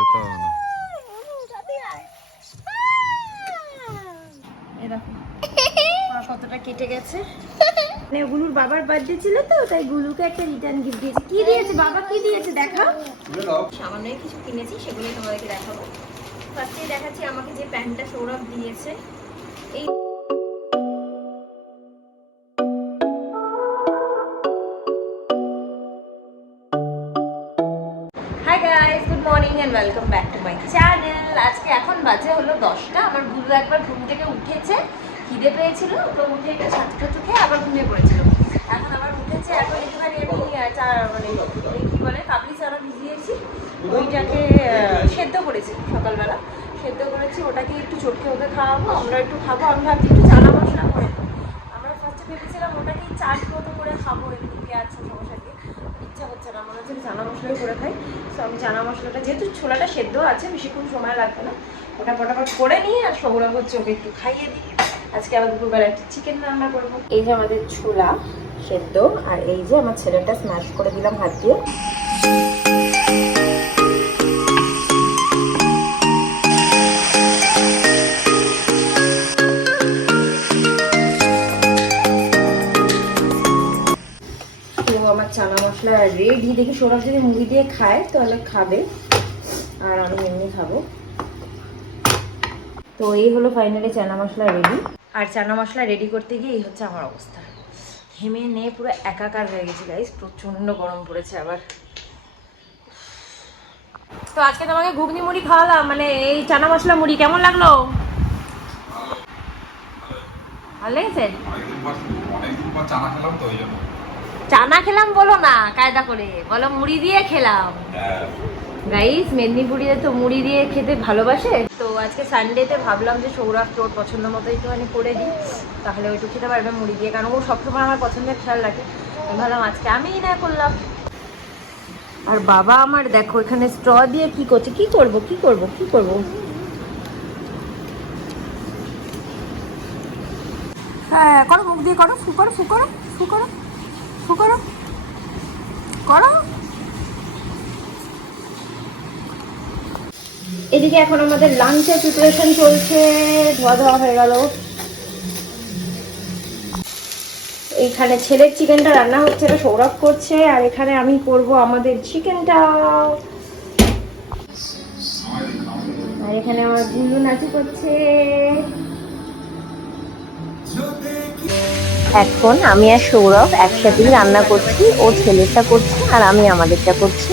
যেতে হবে না। কতটা কেটে গেছে। মানে গুলুর বাবার বার্থডে ছিল তো, তাই গুলুকে একটা রিটার্ন গিফট দিয়েছে। কি দিয়েছে বাবা, কি দিয়েছে দেখা? সামান্যই কিছু কিনেছি, সেগুলোই তোমাদেরকে দেখাবো। ফার্স্টেই দেখাচ্ছি আমাকে যে প্যান্টটা সৌরভ দিয়েছে। এই hi guys, good morning and welcome back to my channel. আজকে এখন বাজে হলো 10টা। আমার গুলু একবার ঘুম থেকে উঠেছে, খিদে পেয়েছিল, তো উঠে একটা ছাতু খেয়ে আবার ঘুমিয়ে পড়েছিল। এখন আবার উঠেছে, এখন একটুখানি আমি কি বলে কাবলি চানা ভিজিয়েছি, ওইটাকে সেদ্ধ করেছি সকালবেলা, সেদ্ধ করেছি, ওটাকে একটু চটকে ওকে খাওয়াবো, আমরা একটু খাবো। আমি ভাবছি একটু চানা মশলা করে, আমরা ফার্স্টে ভেবেছিলাম ওটাকে চাট মতো করে খাবো, একটু পেঁয়াজ সমস্যা দিয়ে। ইচ্ছা হচ্ছে না, মনে হচ্ছে চানা মশলাই করে খাই। তো আমি চানা মশলাটা, যেহেতু ছোলাটা সেদ্ধ আছে, বেশিক্ষণ সময় লাগবে না, ওটা ফটাফট করে নিয়ে আর সৌরভ হচ্ছে ওকে একটু খাইয়ে দিই। আজকে আবার দুপুরবেলা একটা চিকেন রান্না করবো। এই যে আমাদের ছোলা সেদ্ধ, আর এই যে আমার ছেলেটা স্ম্যাশ করে দিলাম হাত দিয়ে। আমার চানা মশলা রেডি। দেখি সৌরভ যদি মুড়ি দিয়ে খায় তাহলে খাবে, আর আমি এমনি খাবো। তো এই হলো ফাইনালি চানা মশলা রেডি। আর চানা মশলা রেডি করতে গিয়ে এই হচ্ছে আমার অবস্থা, ঘেমে নিয়ে পুরো একাকার হয়ে গেছে গাইস, প্রচন্ড গরম পড়েছে আবার। তো আজকে তোমাকে ঘুগনি মুড়ি খাওয়ালাম, মানে এই চানা মশলা মুড়ি, কেমন লাগলো? ভালো লেগেছে? চানা খেলাম বলো না, কায়দা করে বলো মুড়ি দিয়ে খেলাম। গাইস, মেদিনীপুরিতে তো মুড়ি দিয়ে খেতে ভালোবাসে। তো আজকে সানডেতে ভাবলাম যে সৌরভ তোর পছন্দ মতো একটুখানি করে দিই, তাহলে ওইটু খেতে পারবে মুড়ি দিয়ে, কারণ ও সবসময় আমার পছন্দের খেয়াল রাখে। আমি ভাবলাম আজকে আমিই না করলাম। আর বাবা আমার দেখো এখানে স্ট্র দিয়ে কি করছে, কি করব কি করব কি করব। হ্যাঁ করো, মুখ দিয়ে করো, ফু করো ফু করো ফু করো ফু করো করো। এদিকে এখন আমাদের লাঞ্চের প্রিপারেশন চলছে, ধোয়া ধোয়া হয়ে গেল। এইখানে ছেলের চিকেনটা রান্না হচ্ছে, এটা সৌরভ করছে, আর এখানে আমি করব আমাদের চিকেনটা। আর এখানে আমার গুলু নাচি করছে। এখন আমি আর সৌরভ একসাথেই রান্না করছি, ও ছেলেটা করছে আর আমি আমাদেরটা করছি।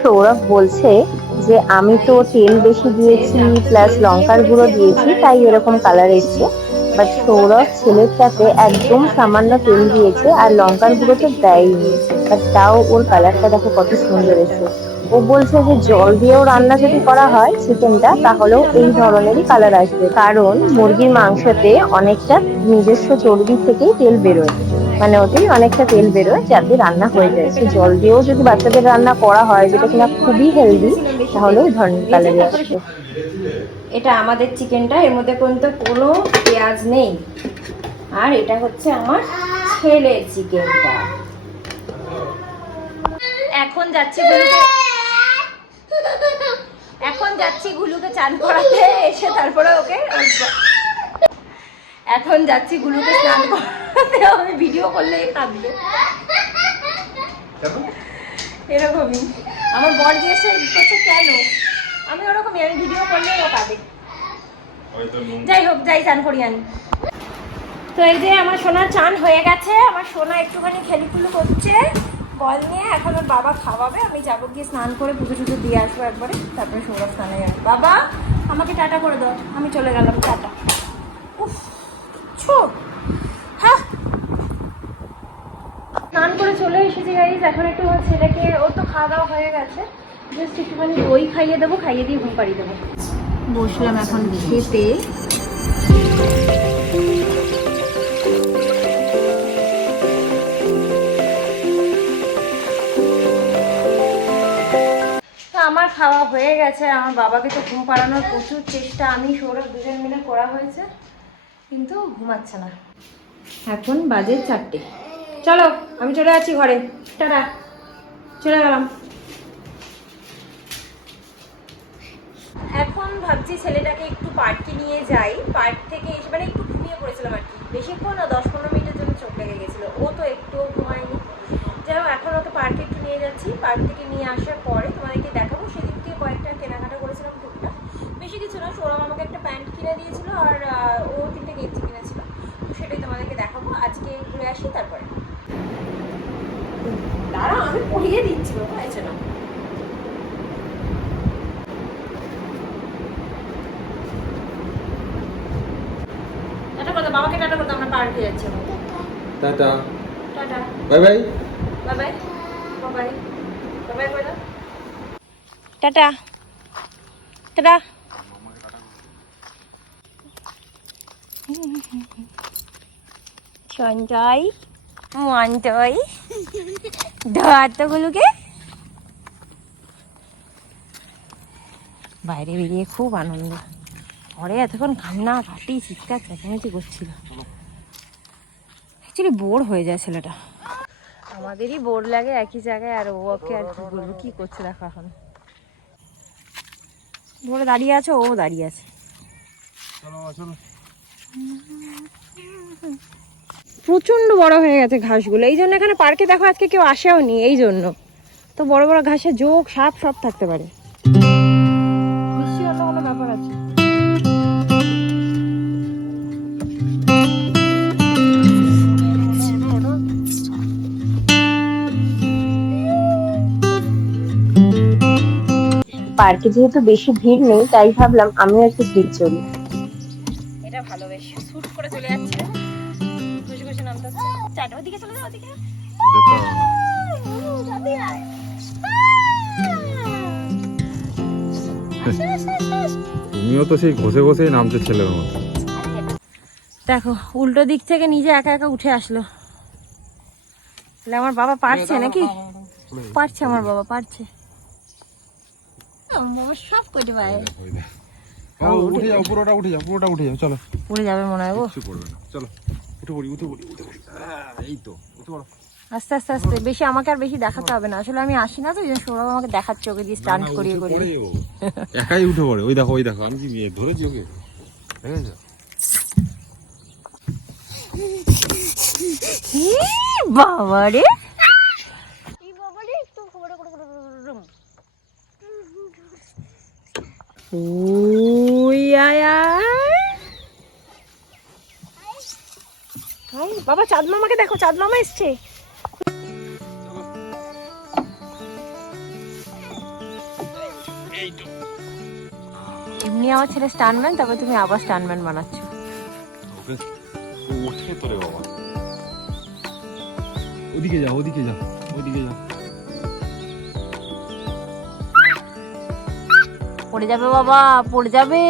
সৌরভ বলছে যে আমি তো তেল বেশি দিয়েছি প্লাস লঙ্কার গুঁড়ো দিয়েছি, তাই এরকম কালার এসছে। বাট সৌরভ ছেলেরটাতে একদম সামান্য তেল দিয়েছে আর লঙ্কার গুঁড়ো তো দেয়নি, বাট তাও ওর কালারটা দেখো কত সুন্দর এসেছে। ও বলছে যে জল দিয়েও রান্না যদি করা হয় চিকেনটা, তাহলেও এই ধরনেরই কালার আসবে, কারণ মুরগির মাংসতে অনেকটা নিজস্ব চর্বি থেকেই তেল বেরোয়, মানে ওতেই অনেকটা তেল বেরোয়, যাতে রান্না হয়ে যায়। সে জল দিয়েও যদি বাচ্চাদের রান্না করা হয়, যেটা কিনা খুবই হেলদি, তাহলে ওই ধরনের কালারই আসবে। এটা আমাদের চিকেনটা, এর মধ্যে কিন্তু কোনো পেঁয়াজ নেই। আর এটা হচ্ছে আমার ছেলের চিকেনটা। এখন যাচ্ছি গুলুকে চান করাতে, এসে তারপরে ওকে এখন যাচ্ছি গুলুকে স্নান করাতে। আমি ভিডিও করলেই কাঁদবে, এরকমই আমার বর যে এসে করছে কেন, আমি ওরকমই, আমি ভিডিও করলেই ও কাঁদে। যাই হোক, যাই চান করি আমি। তো এই যে আমার সোনার চান হয়ে গেছে, আমার সোনা একটুখানি খেলিখুলু করছে বল নিয়ে। এখন ওর বাবা খাওয়াবে, আমি যাবো গিয়ে স্নান করে পুজো টুজো দিয়ে আসবো একবারে, তারপরে সৌরভ স্নানে যাবে। বাবা আমাকে টাটা করে দাও, আমি চলে গেলাম, টাটা। উফ কিচ্ছু, হ্যাঁ স্নান করে চলে এসেছি গাইজ। এখন একটু ছেলেকে, ওর তো খাওয়া দাওয়া হয়ে গেছে, জাস্ট একটুখানি দই খাইয়ে দেবো, খাইয়ে দিয়ে ঘুম পাড়িয়ে দেবো। বসলাম এখন খেতে। আমার খাওয়া হয়ে গেছে, আমার বাবাকে তো ঘুম পাড়ানোর প্রচুর চেষ্টা আমি সৌরভ দুজন মিলে করা হয়েছে, কিন্তু ঘুমাচ্ছে না। এখন বাজে 4টে, চলো আমি চলে যাচ্ছি ঘরে, টাটা। চলে গেলাম। এখন ভাবছি ছেলেটাকে একটু পার্কে নিয়ে যাই। পার্ক থেকে এসে মানে একটু ঘুমিয়ে পড়েছিলাম আর কি, বেশিক্ষণ না, 10-15 মিনিটের জন্য চোখ লেগে গেছিলো। ও তো একটুও ঘুমায়নি। যাই হোক, এখন ওকে পার্কে একটু নিয়ে যাচ্ছি। পার্ক থেকে নিয়ে আসার পরে তোমাদেরকে দেখাবো। সেদিন থেকে কয়েকটা কেনাকাটা করেছিলাম টুকটাক, বেশি কিছু না। সৌরভ আমাকে একটা প্যান্ট কিনে দিয়েছিল আর ও 3টে গেঞ্জি কিনেছিল, তো সেটাই তোমাদেরকে দেখাবো। আজকে ঘুরে আসি, তারপরে দাঁড়া আমি পড়িয়ে দিচ্ছি, বাবা হয়েছে না। টাটা করতে, বাবাকে টাটা করতে, আমরা পার্কে যাচ্ছি। Tata tata, bye bye bye bye, bye bye, bye bye করে দাও। Tata tata. সঞ্জয় মঞ্জয় ধোয়াতগুলোকে বাইরে বেরিয়ে খুব আনন্দ। ঘরে এতক্ষণ কান্না কাটি চিৎকার চেঁচামেচি করছিল। অ্যাকচুয়ালি বোর হয়ে যায় ছেলেটা। আমাদেরই বোর লাগে একই জায়গায়, আর ওকে আর কি বলবো, কি করছে দেখো। এখন ধরে দাঁড়িয়ে আছে, ও দাঁড়িয়ে আছে। প্রচন্ড বড় হয়ে গেছে ঘাসগুলো, এই জন্য এখানে পার্কে দেখো আজকে কেউ আসেও নি। এই জন্য তো বড় বড় ঘাসে যোগ সাপ সব থাকতে পারে। নিশ্চয়ই অন্য কোনো ব্যাপার আছে। পার্কে যেহেতু বেশি ভিড় নেই, তাই ভাবলাম আমিও একটু ভিড় চলি। এটা ভালো, বেশ শুট করে চলে যাচ্ছে, বসে বসে নামতে হচ্ছে। চাটা ওদিকে চলে যাও, ওদিকে তুমিও তো সেই ঘষে ঘষেই নামছে ছেলের মতো। দেখো উল্টো দিক থেকে নিজে একা একা উঠে আসলো। আমার বাবা পারছে নাকি? পারছে, আমার বাবা পারছে। বাবা সব করতে পারে। উঠে যাও, পুরোটা উঠে যাও, পুরোটা উঠে যাও, চলো। পড়ে যাবে মনে হয় গো। কিছু পড়বে না, চলো উঠে পড়ি, উঠে পড়ি, উঠে পড়ি। এই তো উঠে পড়ো। আস্তে আস্তে আস্তে, বেশি আমাকে আর বেশি দেখাতে হবে না। আসলে আমি আসি না তো, এই জন্য সৌরভ আমাকে দেখাচ্ছে, ওকে দিয়ে স্টান্ট করিয়ে করিয়ে। একাই উঠে পড়ে, ওই দেখো, ওই দেখো, আমি কি ধরেছি ওকে, দেখেছো? বাবা রে, বাবা চাঁদ মামাকে দেখো, চাঁদ মামা এসছে। এমনি আমার ছেলে স্টানম্যান, তারপর তুমি আবার স্টানম্যান বানাচ্ছ। ওকে উঠে তোরে বাবা, ওদিকে যাও, ওদিকে যাও, ওদিকে যাও। পড়ে যাবে বাবা, পড়ে যাবে।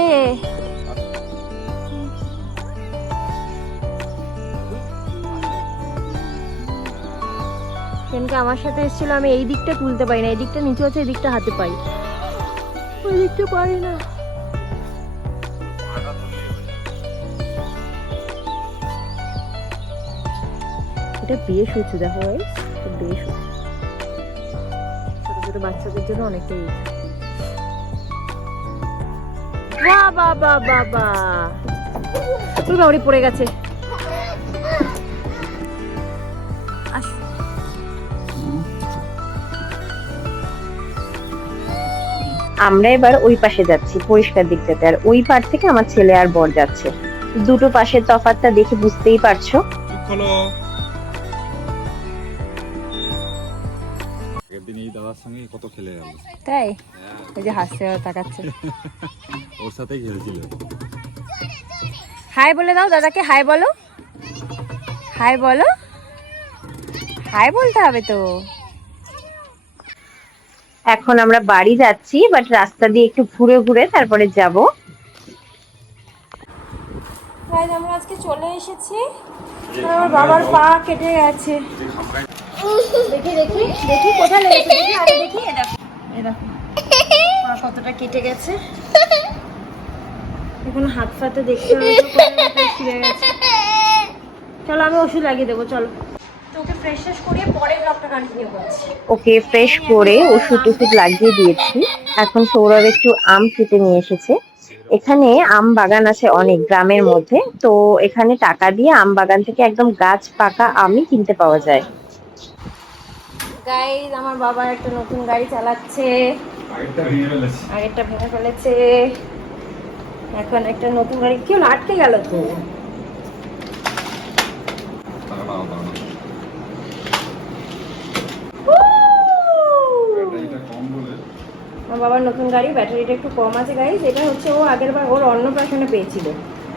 সেনকে আমার সাথে এসেছিল, আমি এই দিকটা তুলতে পারি না, এই দিকটা নিচে আছে, এই দিকটা হাতে পাই, ওই দিকটা পারি না। এটা বেশ উঁচু, দেখো ভাই, বেশ উঁচু। ছোট ছোট বাচ্চাদের জন্য অনেকটাই উঁচু। বাবা বাবা বাবা, তুই বাড়ি পড়ে গেছে। আমরা এবার ওই পাশে যাচ্ছি, পরিষ্কার দিকটাতে, আর ওই পার থেকে আমার ছেলে আর বর যাচ্ছে। দুটো পাশের তফাৎটা দেখে বুঝতেই পারছো। একদিন এই দাদার সঙ্গে কত খেলে গেল। তাই? ওই যে হাসছে, তাকাচ্ছে। ওর সাথেই খেলেছিল। হাই বলে দাও দাদাকে, হাই বলো, হাই বলো, হাই বলতে হবে তো। এখন আমরা বাড়ি যাচ্ছি, বাট রাস্তা দিয়ে একটু ঘুরে ঘুরে তারপরে যাব। আমরা আজকে চলে এসেছি, আমার বাবার পা কেটে গেছে। দেখি দেখি দেখি কোথায় লেগেছে, দেখি আরে দেখি, এই দেখো, এই দেখো পা কতটা কেটে গেছে। এখন হাত ফাতে দেখতে হবে ছিঁড়ে গেছে। চলো আমি ওষুধ লাগিয়ে দেবো, চলো। তো ওকে ফ্রেশ করিয়ে পরে ব্লগটা কন্টিনিউ করছি। ওকে ফ্রেশ করে ওষুধ টষুধ লাগিয়ে দিয়েছি। এখন সৌরভ একটু আম কেটে নিয়ে এসেছে। এখানে আম বাগান আছে অনেক গ্রামের মধ্যে, তো এখানে টাকা দিয়ে আম বাগান থেকে একদম গাছ পাকা আমই কিনতে পাওয়া যায়। গাইজ আমার বাবা একটা নতুন গাড়ি চালাচ্ছে, আগেরটা ভেঙে ফেলেছে, এখন একটা নতুন গাড়ি। কেউ আটকে গেল তো। আমার বাবার নতুন গাড়ি, ব্যাটারিটা একটু কম আছে গাইজ। এটা হচ্ছে ও আগের বার ওর অন্নপ্রাশনে পেয়েছিল,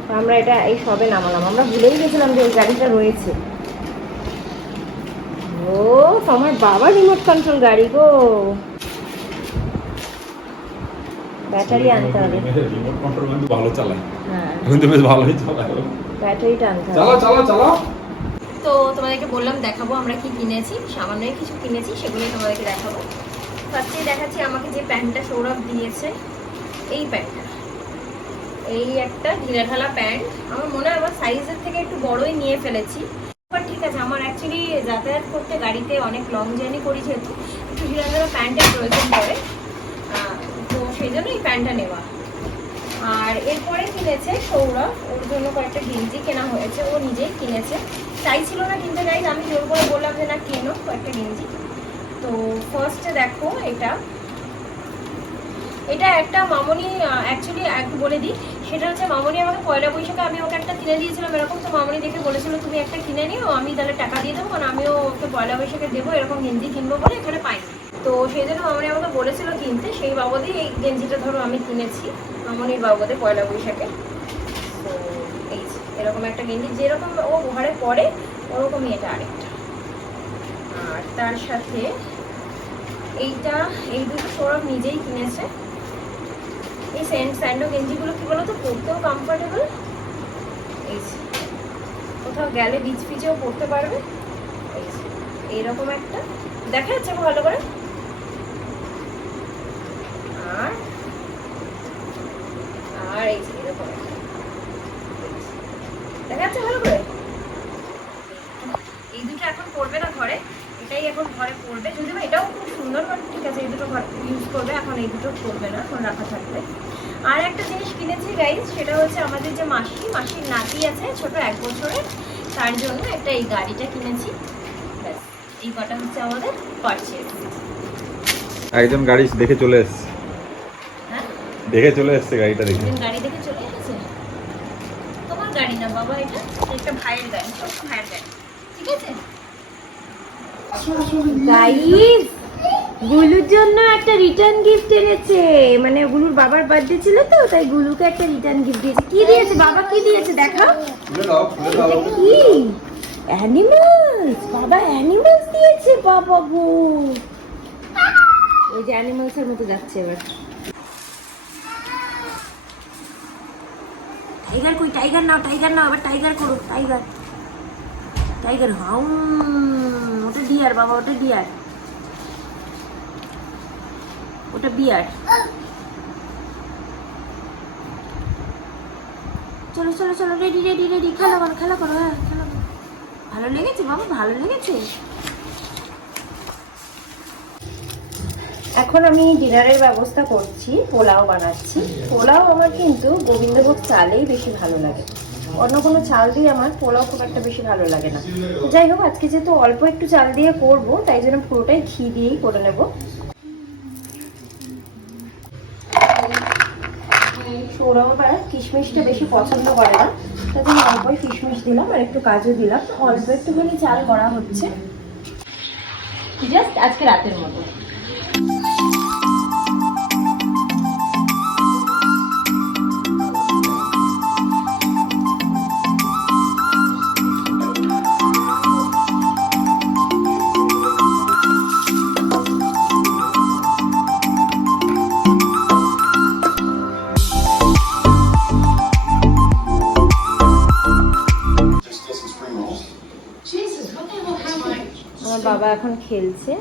তো আমরা এটা এই সবে নামালাম। আমরা ভুলেই গেছিলাম যে ওই গাড়িটা রয়েছে। ও আমার বাবা রিমোট কন্ট্রোল গাড়ি গো। ব্যাটারি আনতে হবে। রিমোট কন্ট্রোল কিন্তু ভালো চালায়। হ্যাঁ এখন তো বেশ ভালোই চালায়। ব্যাটারিটা আনতে হবে। চালাও। তো তোমাদেরকে বললাম দেখাবো আমরা কি কিনেছি, সামান্যই কিছু কিনেছি, সেগুলোই তোমাদেরকে দেখাবো। ফার্স্টেই দেখাচ্ছি আমাকে যে প্যান্টটা সৌরভ দিয়েছে, এই প্যান্টটা, এই একটা ঢিলাঢালা প্যান্ট। আমার মনে হয় আমার সাইজের থেকে একটু বড়ই নিয়ে ফেলেছি, বাট ঠিক আছে। আমার অ্যাকচুয়ালি যাতায়াত করতে গাড়িতে অনেক লং জার্নি করি, যেহেতু একটু ঢিলাঢালা প্যান্টের প্রয়োজন পড়ে, তো সেই জন্য এই প্যান্টটা নেওয়া। আর এরপরে কিনেছে সৌরভ, ওর জন্য কয়েকটা গেঞ্জি কেনা হয়েছে, ও নিজেই কিনেছে। চাইছিল না কিনতে, যাই আমি জোর করে বললাম যে না কেনো কয়েকটা গেঞ্জি। তো ফার্স্টে দেখো এটা একটা মামনি, অ্যাকচুয়ালি একটু বলে দিই, সেটা হচ্ছে মামনি আমাকে পয়লা বৈশাখে আমি ওকে একটা কিনে দিয়েছিলাম এরকম। তো মামনি দেখে বলেছিল তুমি একটা কিনে নিও, আমি তাহলে টাকা দিয়ে দেবো, কারণ আমিও ওকে পয়লা বৈশাখে দেবো এরকম গেঞ্জি কিনবো বলে এখানে পাই। তো সেই জন্য মামনি আমাকে বলেছিল কিনতে, সেই বাবদই এই গেঞ্জিটা ধরো আমি কিনেছি মামনির বাবদে পয়লা বৈশাখে। তো এই এরকম একটা গেঞ্জি, যেরকম ও ঘরে পরে ওরকমই এটা আরেকটা। আর তার সাথে এই দুটো সৌরভ নিজেই কিনেছে। এই স্যান্ডো গেঞ্জিগুলো কি বলতো, পরতেও কমফোর্টেবল, এই কোথাও গেলে বিচ পিচেও পরতে পারবে। এইরকম একটা দেখা যাচ্ছে ভালো করে। আর এই এরকম দেখা যাচ্ছে ভালো করে। এই দুটো এখন পরবে না ঘরে, এটাই এখন ঘরে পরবে, যদিও এটাও খুব সুন্দর, বাট ঠিক আছে এই দুটো ইউজ করবে এখন, এই দুটো পরবে না, এখন রাখা থাকবে। আর একটা জিনিস কিনেছি গাইজ, সেটা হচ্ছে আমাদের যে মাসির নাতি আছে ছোট 1 বছরের, তার জন্য একটা এই গাড়িটা কিনেছি। ব্যাস এই কটা হচ্ছে আমাদের পারচেজ। একজন গাড়ি দেখে চলে এসেছে। হ্যাঁ দেখে চলে এসেছে গাড়িটা দেখে। গাড়ি দেখে চলে এসেছে। তোমার গাড়ি না বাবা, এটা একটা ভাইয়ের গাড়ি, ছোট্ট ভাইয়ের গাড়ি, ঠিক আছে। গাইস গুলুর জন্য একটা রিটার্ন গিফট এনেছে, মানে গুলুর বাবার বার্থডে ছিল তো, তাই গুলুকে একটা রিটার্ন গিফট দিয়েছে। কি দিয়েছে বাবা, কি দিয়েছে দেখাও। এটা কি? অ্যানিমালস, বাবা অ্যানিমালস দিয়েছে বাবা গো। ওই যে অ্যানিমালস এর মতো যাচ্ছে এবার। টাইগার কই, টাইগার নাও আবার টাইগার করো, টাইগার হাউ। ওটা ডিয়ার বাবা, ওটা ডিয়ার, ওটা বিয়ার। চলো রেডি খেলা করো হ্যাঁ খেলা করো। ভালো লেগেছে বাবা, ভালো লেগেছে। এখন আমি ডিনারের ব্যবস্থা করছি, পোলাও বানাচ্ছি। পোলাও আমার কিন্তু গোবিন্দভোগ চালেই বেশি ভালো লাগে, অন্য কোনো চাল দিয়ে আমার পোলাও খুব একটা বেশি ভালো লাগে না। যাই হোক আজকে যেহেতু অল্প একটু চাল দিয়ে করবো, তাই জন্য পুরোটাই ঘি দিয়েই করে নেব। সৌরভ আবার কিশমিশটা বেশি পছন্দ করে না, তাই জন্য অল্পই কিশমিশ দিলাম আর একটু কাজু দিলাম। অল্প একটুখানি চাল করা হচ্ছে জাস্ট আজকে রাতের মতো। আমার বাবা এখন খেলছে,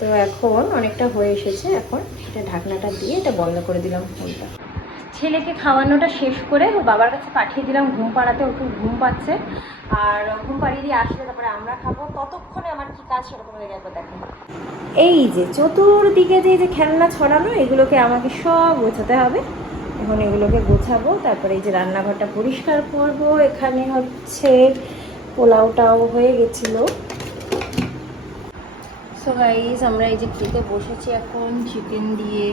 তো এখন অনেকটা হয়ে এসেছে, এখন এটা ঢাকনাটা দিয়ে এটা বন্ধ করে দিলাম ফোনটা। ছেলেকে খাওয়ানোটা শেষ করে ওর বাবার কাছে পাঠিয়ে দিলাম ঘুম পাড়াতে, ওকে ঘুম পাচ্ছে। আর ঘুম পাড়িয়ে দিয়ে আসলে তারপরে আমরা খাবো। ততক্ষণে আমার কি কাজ সেরকম হয়ে গেল দেখেন। এই যে চতুর্দিকে যে খেলনা ছড়ানো, এগুলোকে আমাকে সব গোছাতে হবে। এখন এগুলোকে গোছাবো, তারপরে এই যে রান্নাঘরটা পরিষ্কার করব। এখানে হচ্ছে পোলাওটাও হয়ে গেছিলো। সো গাইস, আমরা এই যে খেতে বসেছি এখন চিকেন দিয়ে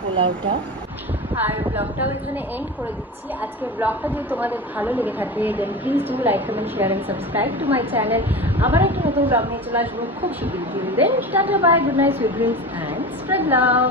পোলাওটা। আর ব্লগটাও এখানে এন্ড করে দিচ্ছি। আজকের ব্লগটা যদি তোমাদের ভালো লেগে থাকে then please do like, comment, share and subscribe to my channel. আবার একটা নতুন ব্লগ নিয়ে চলে আসবো খুব শীঘ্রই। Then tata, bye, good night, sweet dreams and spread love.